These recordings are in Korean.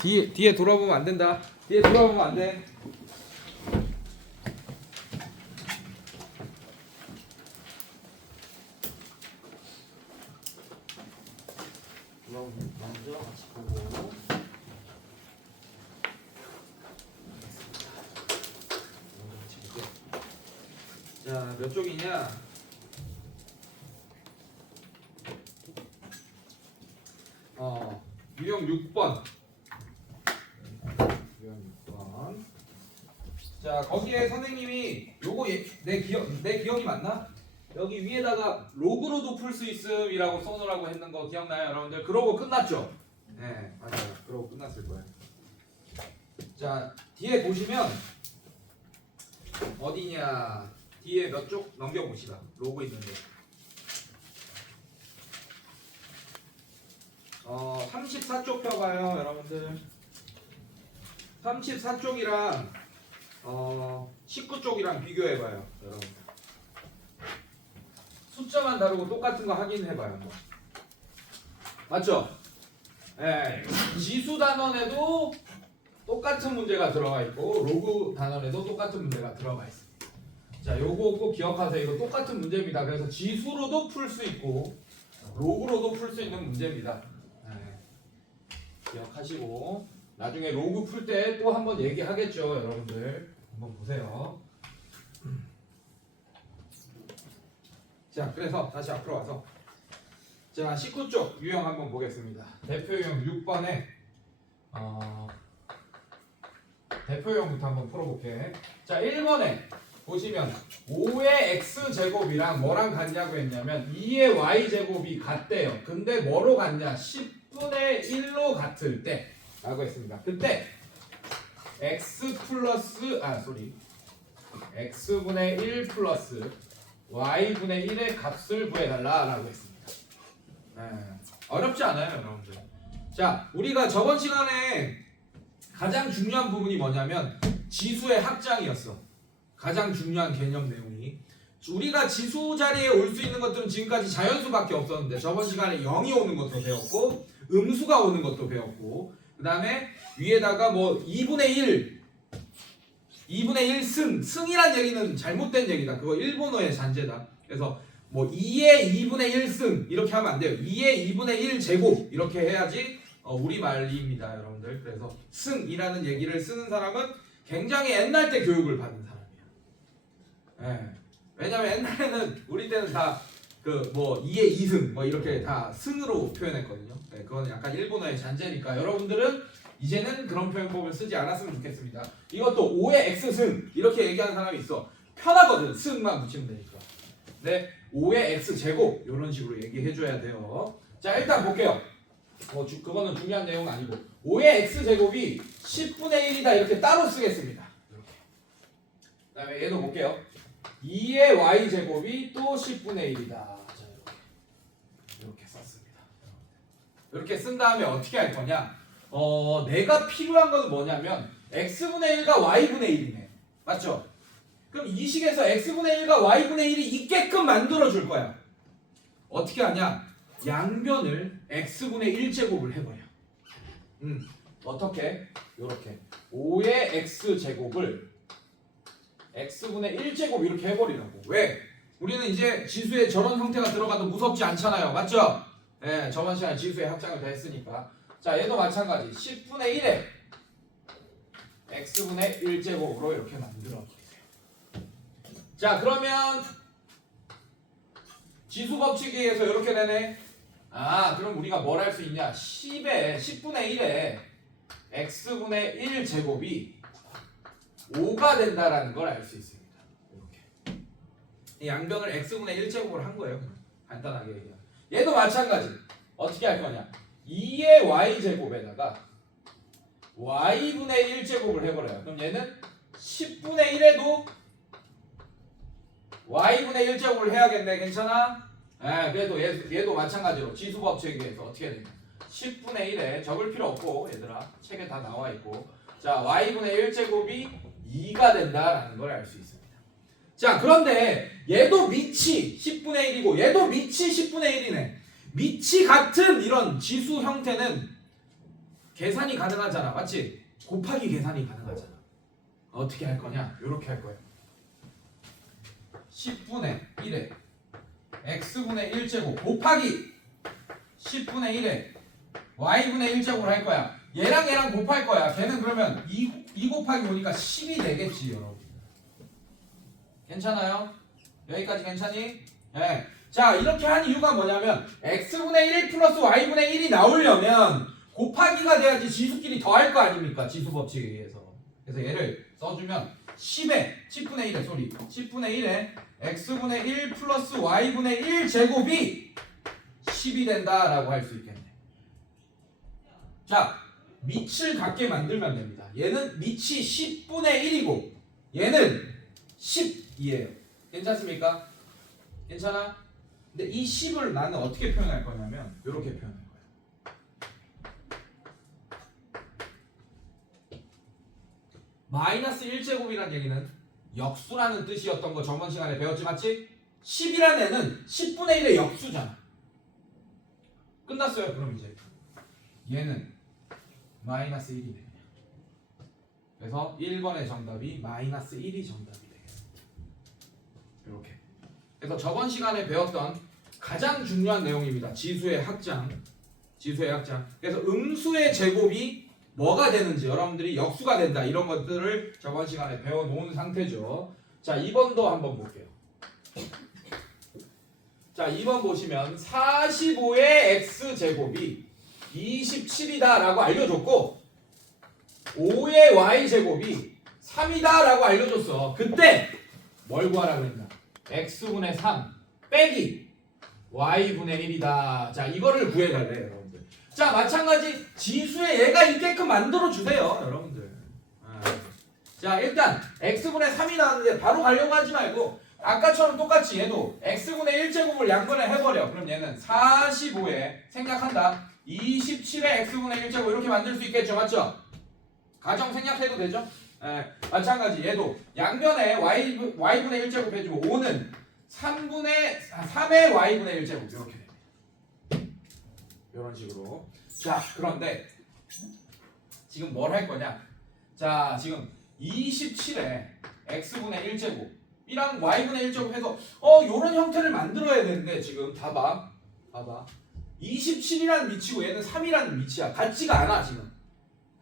뒤에 돌아보면 안 된다. 뒤에 돌아보면 안 돼. 그럼 먼저 같이 보고. 자, 몇 쪽이냐? 유형 6번. 유형 6번. 자, 거기에 선생님이 요거 내 기억이 맞나? 여기 위에다가 로그로도 풀 수 있음이라고 써놓으라고 했는 거 기억나요, 여러분들? 그러고 끝났죠? 네, 맞아요. 그러고 끝났을 거예요. 자, 뒤에 보시면 어디냐? 뒤에 몇 쪽 넘겨봅시다. 로그 있는데. 34쪽 펴봐요, 여러분들. 34쪽이랑 19쪽이랑 비교해봐요, 여러분. 숫자만 다르고 똑같은 거 확인해봐요. 맞죠? 예, 지수 단원에도 똑같은 문제가 들어가 있고 로그 단원에도 똑같은 문제가 들어가 있습니다. 자, 요거 꼭 기억하세요. 이거 똑같은 문제입니다. 그래서 지수로도 풀 수 있고 로그로도 풀 수 있는 문제입니다. 기억하시고 나중에 로그 풀 때 또 한번 얘기하겠죠, 여러분들. 한번 보세요. 자, 그래서 다시 앞으로 와서 자, 19쪽 유형 한번 보겠습니다. 대표 유형 6번에 대표 유형부터 한번 풀어볼게. 자, 1번에 보시면 5의 x제곱이랑 뭐랑 같냐고 했냐면 2의 y제곱이 같대요. 근데 뭐로 같냐? 10분의 1로 같을 때 라고 했습니다. 그때 x분의 1 플러스 y분의 1의 값을 구해달라 라고 했습니다. 어렵지 않아요, 여러분들. 자, 우리가 저번 시간에 가장 중요한 부분이 뭐냐면 지수의 합장이었어. 가장 중요한 개념 내용이. 우리가 지수 자리에 올 수 있는 것들은 지금까지 자연수밖에 없었는데 저번 시간에 0이 오는 것도 배웠고 음수가 오는 것도 배웠고 그 다음에 위에다가 뭐 2분의 1 승이란 얘기는 잘못된 얘기다. 그거 일본어의 잔재다. 그래서 뭐 2의 2분의 1승 이렇게 하면 안 돼요. 2의 2분의 1 제곱 이렇게 해야지 우리말입니다, 여러분들. 그래서 승이라는 얘기를 쓰는 사람은 굉장히 옛날 때 교육을 받은 사람이야. 예. 왜냐면 옛날에는 우리 때는 다 그 뭐 2의 2승 뭐 이렇게 다 승으로 표현했거든요. 네, 그건 약간 일본어의 잔재니까 여러분들은 이제는 그런 표현법을 쓰지 않았으면 좋겠습니다. 이것도 5의 x승 이렇게 얘기하는 사람이 있어. 편하거든. 승만 붙이면 되니까. 네, 5의 x제곱 이런 식으로 얘기해줘야 돼요. 자, 일단 볼게요. 그거는 중요한 내용은 아니고 5의 x제곱이 10분의 1이다 이렇게 따로 쓰겠습니다. 이렇게. 그 다음에 얘도 볼게요. 2의 y제곱이 또 10분의 1이다. 자, 이렇게 썼습니다. 이렇게 쓴 다음에 어떻게 할 거냐? 내가 필요한 건 뭐냐면 x분의 1과 y분의 1이네. 맞죠? 그럼 이 식에서 x분의 1과 y분의 1이 있게끔 만들어 줄 거야. 어떻게 하냐? 양변을 x분의 1제곱을 해버려. 어떻게? 요렇게 5의 x제곱을 x분의 1제곱 이렇게 해버리라고. 왜? 우리는 이제 지수에 저런 형태가 들어가도 무섭지 않잖아요. 맞죠? 네, 저번 시간에 지수의 합장을 다 했으니까. 자, 얘도 마찬가지. 10분의 1에 x분의 1제곱으로 이렇게 만들어 버리세요. 자, 그러면 지수 법칙에 의해서 이렇게 되네. 그럼 우리가 뭘 할 수 있냐? 10분의 1에 x분의 1제곱이 5가 된다라는 걸 알 수 있습니다. 이렇게. 이 양변을 x분의 1제곱으로 한 거예요. 간단하게 얘기하면. 얘도 마찬가지. 어떻게 할 거냐? 2의 y제곱에다가 y분의 1제곱을 해버려요. 그럼 얘는 10분의 1에도 y분의 1제곱을 해야겠네. 괜찮아? 그래도 얘도 마찬가지로 지수법칙에 의해서 어떻게 되냐? 10분의 1에 적을 필요 없고 얘들아 책에 다 나와 있고 자 y분의 1제곱이 2가 된다라는 걸 알 수 있습니다. 자, 그런데 얘도 밑이 10분의 1이고 얘도 밑이 10분의 1이네. 밑이 같은 이런 지수 형태는 계산이 가능하잖아. 맞지? 곱하기 계산이 가능하잖아. 어떻게 할 거냐? 이렇게 할 거야. 10분의 1에 x분의 1제곱 곱하기 10분의 1에 y분의 1제곱을 할 거야. 얘랑 얘랑 곱할 거야. 걔는 그러면 2 곱하기 5니까 10이 되겠지, 여러분. 괜찮아요? 여기까지 괜찮니? 네. 자, 이렇게 한 이유가 뭐냐면 x분의 1 플러스 y분의 1이 나오려면 곱하기가 돼야지 지수끼리 더할 거 아닙니까? 지수 법칙에 의해서. 그래서 얘를 써주면 10분의 1에 x분의 1 플러스 y분의 1 제곱이 10이 된다라고 할 수 있겠네. 자, 밑을 같게 만들면 됩니다. 얘는 밑이 10분의 1이고 얘는 10이에요. 괜찮습니까? 괜찮아? 근데 이 10을 나는 어떻게 표현할 거냐면 이렇게 표현할 거야. 마이너스 1제곱이라는 얘기는 역수라는 뜻이었던 거 저번 시간에 배웠지, 맞지? 10이라는 애는 10분의 1의 역수잖아. 끝났어요. 그럼 이제 얘는 마이너스 1이 되냐. 그래서 1번의 정답이 마이너스 1이 정답이 되겠습니다. 이렇게. 그래서 저번 시간에 배웠던 가장 중요한 내용입니다. 지수의 확장. 그래서 음수의 제곱이 뭐가 되는지 여러분들이 역수가 된다. 이런 것들을 저번 시간에 배워놓은 상태죠. 자, 2번도 한번 볼게요. 자, 2번 보시면 45의 x제곱이 27이다 라고 알려줬고 5의 y제곱이 3이다 라고 알려줬어. 그때 뭘 구하라고 했나? x분의 3 빼기 y분의 1이다. 자, 이거를 구해달래, 여러분들. 자, 마찬가지 지수에 얘가 있게끔 만들어주세요, 여러분들. 자, 일단 x분의 3이 나왔는데 바로 가려고 하지 말고 아까처럼 똑같이 얘도 x분의 1제곱을 양변에 해버려. 그럼 얘는 45에 생략한다. 27의 x분의 1제곱 이렇게 만들 수 있겠죠, 맞죠? 가정 생략해도 되죠? 마찬가지 얘도 양변에 y분의 1제곱 해주고 5는 3의 y분의 1제곱 이렇게 됩니다. 이런 식으로. 자, 그런데 지금 뭘 할 거냐? 자, 지금 27에 x분의 1제곱 이랑 y분의 1제곱 해서 요런 형태를 만들어야 되는데 지금 봐봐 27이라는 밑이고 얘는 3이라는 밑이야. 같지가 않아 지금.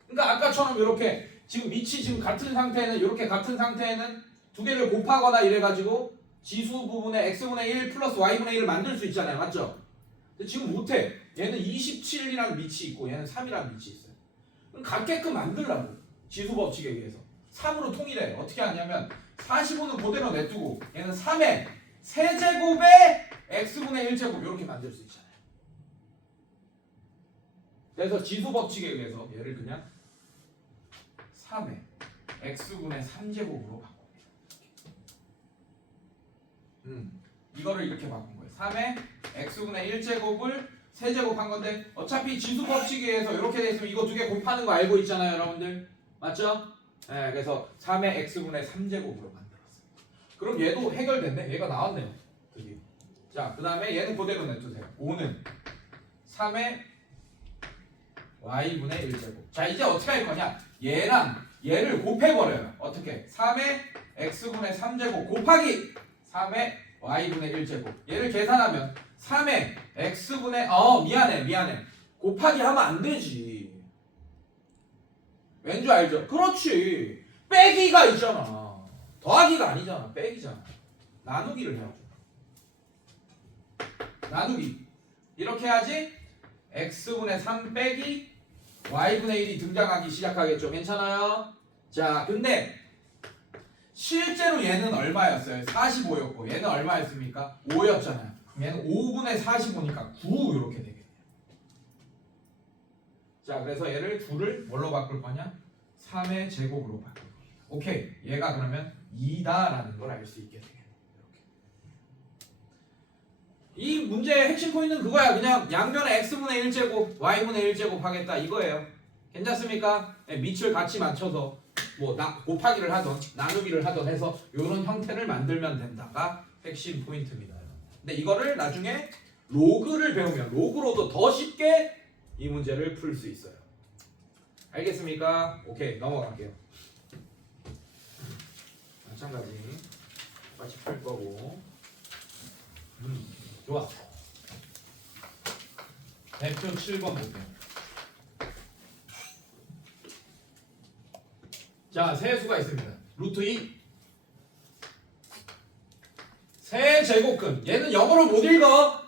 그러니까 아까처럼 이렇게 지금 밑이 지금 같은 상태에는 이렇게 같은 상태에는 두 개를 곱하거나 이래가지고 지수 부분에 x분의 1 플러스 y분의 1을 만들 수 있잖아요, 맞죠? 근데 지금 못해. 얘는 27이라는 밑이 있고 얘는 3이라는 밑이 있어요. 그럼 같게끔 만들라고. 지수 법칙에 의해서 3으로 통일해. 어떻게 하냐면 45는 그대로 냅두고 얘는 3의 세제곱의 x분의 1제곱 이렇게 만들 수 있잖아요. 그래서 지수 법칙에 의해서 얘를 그냥 3의 x분의 3제곱으로 바꿉니다. 이거를 이렇게 바꾼 거예요. 3의 x분의 1제곱을 세제곱한 건데 어차피 지수 법칙에 의해서 이렇게 돼 있으면 이거 두 개 곱하는 거 알고 있잖아요, 여러분들. 맞죠? 네, 그래서 3의 x분의 3제곱으로 만들었어요. 그럼 얘도 해결됐네. 얘가 나왔네요. 드디어. 자, 그 다음에 얘는 그대로 냅두세요. 5는 3의 y분의 1제곱. 자, 이제 어떻게 할 거냐? 얘랑 얘를 곱해버려요. 어떻게? 3의 x분의 3제곱 곱하기 3의 y분의 1제곱. 얘를 계산하면 3의 x분의 미안해. 곱하기 하면 안 되지. 왠지 알죠? 그렇지. 빼기가 있잖아. 더하기가 아니잖아. 빼기잖아. 나누기를 해야죠. 나누기. 이렇게 해야지 x분의 3 빼기 y분의 1이 등장하기 시작하겠죠. 괜찮아요? 자, 근데 실제로 얘는 얼마였어요? 45였고 얘는 얼마였습니까? 5였잖아요. 그럼 얘는 5분의 45니까 9 이렇게 되겠네요. 자, 그래서 얘를 9를 뭘로 바꿀 거냐? 3의 제곱으로 바꿀 거예요. 오케이. 얘가 그러면 2다라는 걸 알 수 있게 되겠네요. 이 문제의 핵심 포인트는 그거야. 그냥 양변에 x분의 1제곱, y분의 1제곱 하겠다 이거예요. 괜찮습니까? 네, 밑을 같이 맞춰서 뭐 곱하기를 하던 나누기를 하던 해서 이런 형태를 만들면 된다가 핵심 포인트입니다. 근데 이거를 나중에 로그를 배우면 로그로도 더 쉽게 이 문제를 풀 수 있어요. 알겠습니까? 오케이, 넘어갈게요. 마찬가지 똑같이 풀 거고. 좋아. 대표 7번 볼게요. 자, 세수가 있습니다. 루트 2. 세제곱근. 얘는 영어로 못 읽어.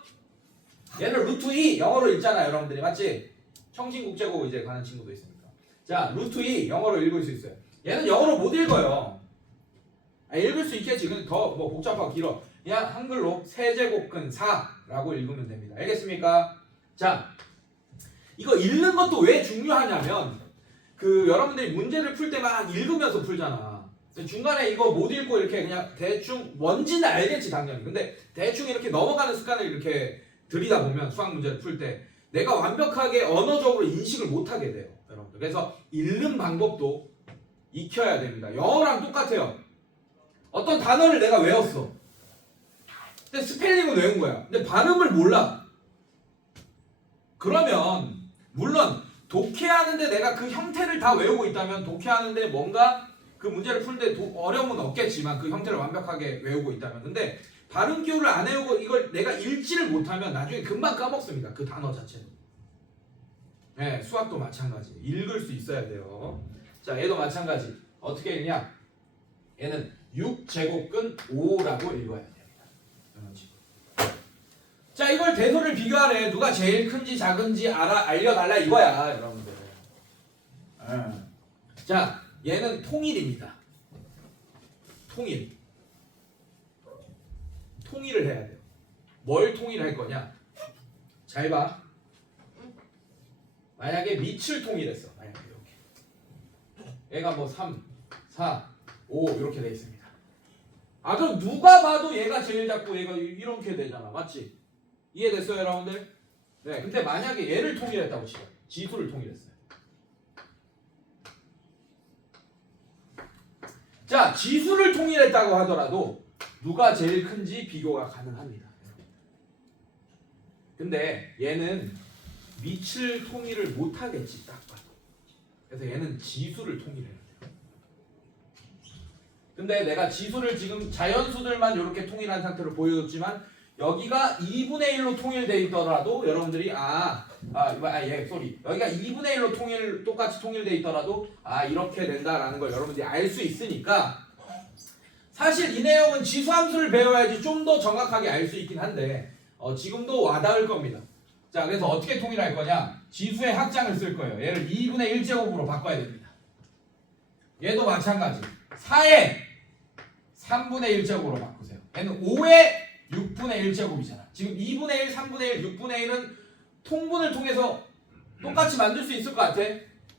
얘는 루트 2 영어로 읽잖아요, 여러분들이. 맞지? 청진국제고 이제 가는 친구도 있으니까. 자, 루트 2 영어로 읽을 수 있어요. 얘는 영어로 못 읽어요. 읽을 수 있겠지. 근데 더 뭐 복잡하고 길어. 그냥 한글로 세제곱근 4라고 읽으면 됩니다. 알겠습니까? 자, 이거 읽는 것도 왜 중요하냐면 그 여러분들이 문제를 풀 때 막 읽으면서 풀잖아. 중간에 이거 못 읽고 이렇게 그냥 대충 뭔지는 알겠지 당연히. 근데 대충 이렇게 넘어가는 습관을 이렇게 들이다 보면 수학 문제를 풀 때 내가 완벽하게 언어적으로 인식을 못하게 돼요, 여러분들. 그래서 읽는 방법도 익혀야 됩니다. 영어랑 똑같아요. 어떤 단어를 내가 외웠어. 근데 스펠링은 외운 거야. 근데 발음을 몰라. 그러면 물론 독해하는데 내가 그 형태를 다 외우고 있다면 독해하는데 뭔가 그 문제를 풀 때 어려움은 없겠지만 그 형태를 완벽하게 외우고 있다면. 근데 발음 기호를 안 외우고 이걸 내가 읽지를 못하면 나중에 금방 까먹습니다. 그 단어 자체는. 네, 수학도 마찬가지. 읽을 수 있어야 돼요. 자, 얘도 마찬가지. 어떻게 읽냐? 얘는 6제곱근 5라고 읽어야 됩니다. 자, 이걸 대소를 비교하래. 누가 제일 큰지 작은지 알려달라 이거야, 여러분들. 자, 얘는 통일입니다. 통일. 통일을 해야 돼요. 뭘 통일할 거냐? 잘 봐. 만약에 밑을 통일했어. 만약에 이렇게. 얘가 뭐 3, 4, 5 이렇게 돼 있습니다. 아, 그럼 누가 봐도 얘가 제일 작고 얘가 이렇게 되잖아. 맞지? 이해됐어요, 여러분들? 네. 근데 만약에 얘를 통일했다고 치자. 지수를 통일했어요. 자, 지수를 통일했다고 하더라도 누가 제일 큰지 비교가 가능합니다. 근데 얘는 밑을 통일을 못하겠지, 딱 봐도. 그래서 얘는 지수를 통일해야 돼요. 근데 내가 지수를 지금 자연수들만 이렇게 통일한 상태로 보여줬지만 여기가 2분의 1로 통일돼 있더라도 여러분들이 여기가 2분의 1로 똑같이 통일돼 있더라도 이렇게 된다라는 걸 여러분들이 알 수 있으니까 사실 이 내용은 지수함수를 배워야지 좀 더 정확하게 알 수 있긴 한데 지금도 와닿을 겁니다. 자, 그래서 어떻게 통일할 거냐? 지수의 합장을 쓸 거예요. 얘를 2분의 1제곱으로 바꿔야 됩니다. 얘도 마찬가지. 4에 3분의 1제곱으로 바꾸세요. 얘는 5에 6분의 1제곱이잖아. 지금 2분의 1, 3분의 1, 6분의 1은 통분을 통해서 똑같이 만들 수 있을 것 같아.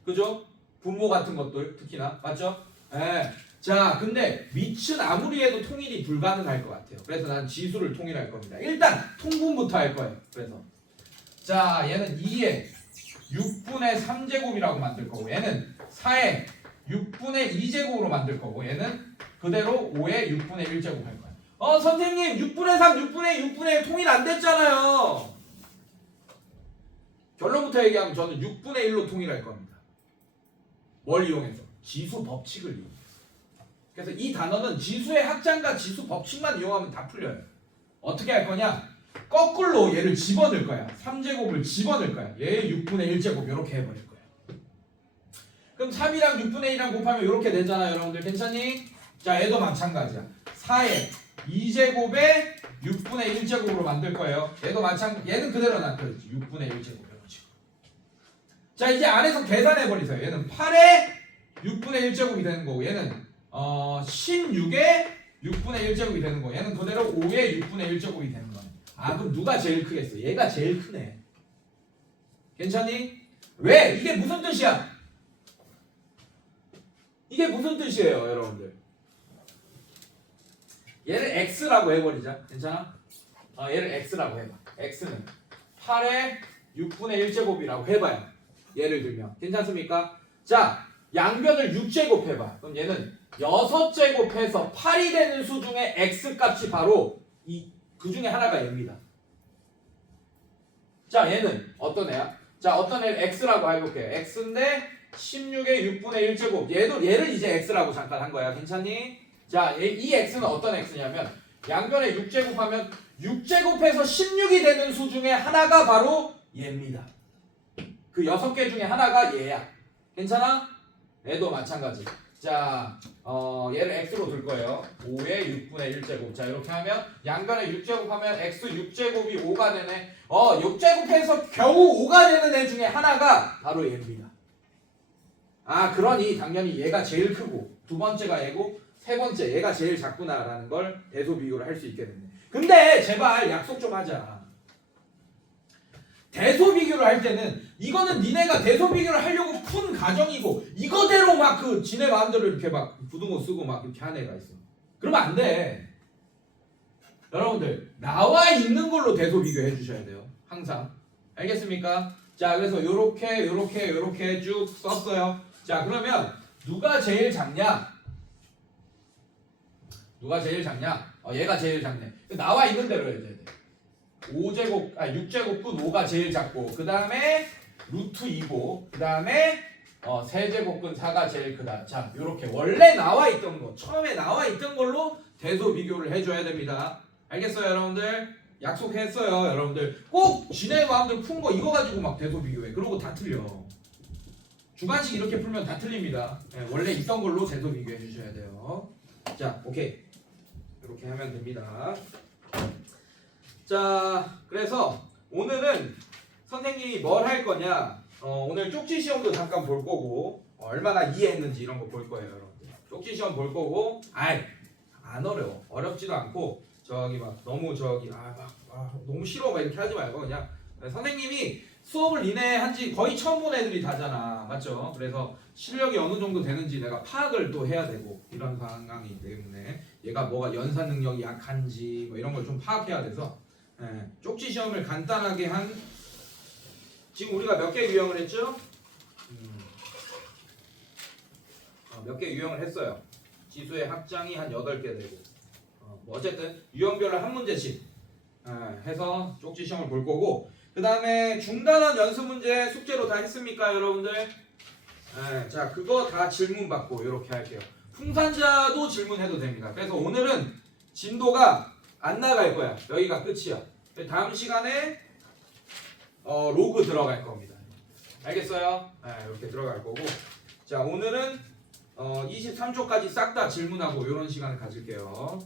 그죠? 분모 같은 것들 특히나. 맞죠? 예. 자, 근데 밑은 아무리 해도 통일이 불가능할 것 같아요. 그래서 난 지수를 통일할 겁니다. 일단 통분부터 할 거예요. 그래서 자, 얘는 2에 6분의 3제곱이라고 만들 거고 얘는 4에 6분의 2제곱으로 만들 거고 얘는 그대로 5에 6분의 1제곱 할 거예요. 선생님 6분의 3, 6분의 1 통일 안 됐잖아요. 결론부터 얘기하면 저는 6분의 1로 통일할 겁니다. 뭘 이용해서? 지수 법칙을 이용해서. 그래서 이 단어는 지수의 합장과 지수 법칙만 이용하면 다 풀려요. 어떻게 할 거냐? 거꾸로 얘를 집어넣을 거야. 3제곱을 집어넣을 거야. 얘 6분의 1제곱 이렇게 해버릴 거야. 그럼 3이랑 6분의 1이랑 곱하면 이렇게 되잖아요. 여러분들 괜찮니? 자, 얘도 마찬가지야. 4에 2제곱에 6분의 1제곱으로 만들 거예요. 얘는 그대로 놔둬야지. 6분의 1제곱 이런 식으로. 자, 이제 안에서 계산해버리세요. 얘는 8에 6분의 1제곱이 되는 거고 얘는 16에 6분의 1제곱이 되는 거. 얘는 그대로 5에 6분의 1제곱이 되는 거야. 그럼 누가 제일 크겠어? 얘가 제일 크네. 괜찮니? 왜? 이게 무슨 뜻이야? 이게 무슨 뜻이에요, 여러분들? 얘를 x라고 해버리자. 괜찮아? 얘를 x라고 해봐. x는 8에 6분의 1제곱이라고 해봐요. 예를 들면. 괜찮습니까? 자, 양변을 6제곱 해봐. 그럼 얘는 6제곱해서 8이 되는 수 중에 x값이 바로 그 중에 하나가 얘입니다. 자, 얘는 어떤 애야? 자, 어떤 애를 x라고 해볼게요. x인데 16의 6분의 1제곱. 얘를 이제 x라고 잠깐 한 거야. 괜찮니? 자, 이 x는 어떤 x냐면 양변에 6제곱하면 6제곱해서 16이 되는 수 중에 하나가 바로 얘입니다. 그 6개 중에 하나가 얘야. 괜찮아? 얘도 마찬가지. 자, 얘를 x로 둘 거예요. 5의 6분의 1제곱. 자, 이렇게 하면 양변에 6제곱하면 x 6제곱이 5가 되네. 6제곱해서 겨우 5가 되는 애 중에 하나가 바로 얘입니다. 아, 그러니 당연히 얘가 제일 크고 두 번째가 얘고 세 번째 얘가 제일 작구나라는 걸 대소 비교를 할 수 있게 됐네. 근데 제발 약속 좀 하자. 대소 비교를 할 때는 이거는 니네가 대소 비교를 하려고 푼 가정이고 이거대로 막 그 지네 마음대로 이렇게 막 부등호 쓰고 막 이렇게 한 애가 있어. 그러면 안 돼. 여러분들 나와 있는 걸로 대소 비교해 주셔야 돼요. 항상. 알겠습니까? 자, 그래서 요렇게 쭉 썼어요. 자, 그러면 누가 제일 작냐? 누가 제일 작냐? 얘가 제일 작네. 나와 있는 대로 해야 돼. 6제곱분 5가 제일 작고 그 다음에 루트 2고 그 다음에 세제곱근 4가 제일 크다. 자, 요렇게 원래 나와 있던 거 처음에 나와 있던 걸로 대소 비교를 해줘야 됩니다. 알겠어요 여러분들? 약속했어요 여러분들. 꼭 지네 마음대로 푼 거 이거 가지고 막 대소 비교해. 그러고 다 틀려. 주관식 이렇게 풀면 다 틀립니다. 네, 원래 있던 걸로 대소 비교해 주셔야 돼요. 자, 오케이. 이렇게 하면 됩니다. 자, 그래서 오늘은 선생님이 뭘 할 거냐? 오늘 쪽지 시험도 잠깐 볼 거고 얼마나 이해했는지 이런 거 볼 거예요, 여러분들. 쪽지 시험 볼 거고, 안 어려워. 어렵지도 않고 저기 막 너무 너무 싫어 막 이렇게 하지 말고 그냥 선생님이 수업을 니네 한지 거의 처음 본 애들이 다잖아, 맞죠? 그래서 실력이 어느 정도 되는지 내가 파악을 또 해야 되고 이런 상황이기 때문에 얘가 뭐가 연산 능력이 약한지 뭐 이런 걸 좀 파악해야 돼서 쪽지 시험을 간단하게 한 지금 우리가 몇 개 유형을 했죠? 몇 개 유형을 했어요. 지수의 합장이 한 8개 되고 뭐 어쨌든 유형별로 한 문제씩 해서 쪽지 시험을 볼 거고 그 다음에 중단원 연습 문제 숙제로 다 했습니까 여러분들? 자, 그거 다 질문 받고 이렇게 할게요. 풍산자도 질문해도 됩니다. 그래서 오늘은 진도가 안 나갈 거야. 여기가 끝이야. 다음 시간에 로그 들어갈 겁니다. 알겠어요? 이렇게 들어갈 거고. 자, 오늘은 23초까지 싹 다 질문하고 이런 시간을 가질게요.